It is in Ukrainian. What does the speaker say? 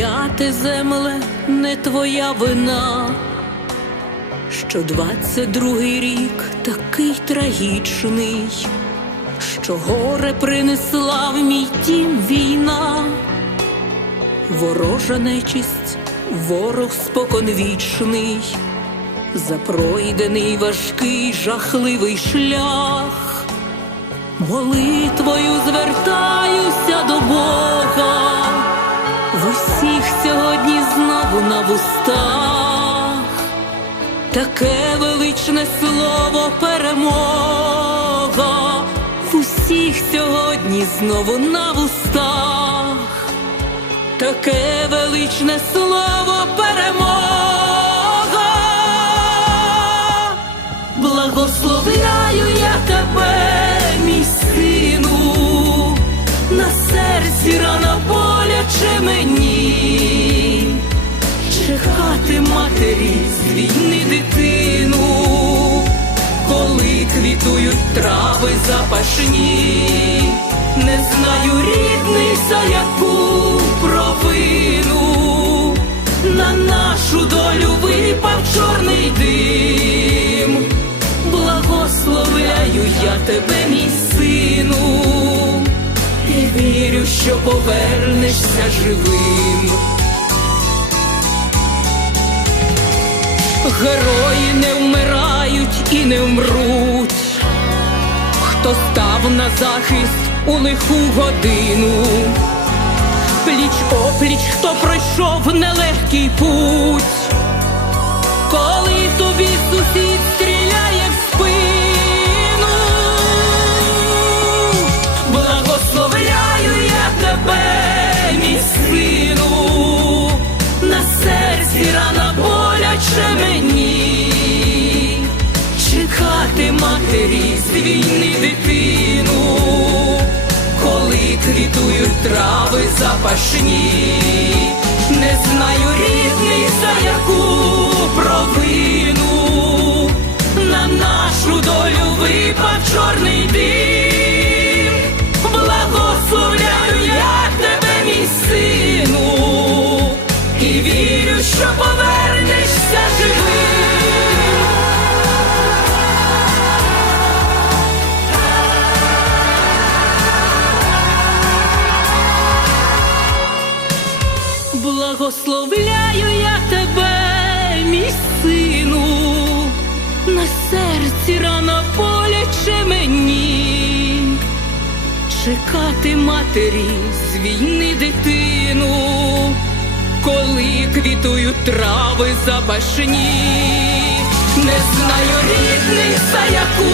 мати земле, не твоя вина, що двадцять другий рік такий трагічний, що горе принесла в мій дім війна, ворожа нечисть, ворог споконвічний, запройдений важкий жахливий шлях. Молитвою звертаюся до Бога, в усіх сьогодні знову на вустах, таке величне слово перемога, в усіх сьогодні знову на вустах, таке величне слово перемога. Благословляю я матері війни дитину, коли квітують трави запашні, не знаю рідний за яку провину, на нашу долю випав чорний дим. Благословляю я тебе, мій сину, вірю, що повернешся живим. Герої не вмирають і не вмруть, хто став на захист у лиху годину, пліч опліч, хто пройшов нелегкий путь війни дитину, коли квітують трави запашні, не знаю рідний за яку провину, на нашу долю випав чорний дим, Благословляю я тебе, мій сину, на серці рана боляче мені, чекати матері з війни дитину, коли квітують трави запашні, не знаю рідних за яку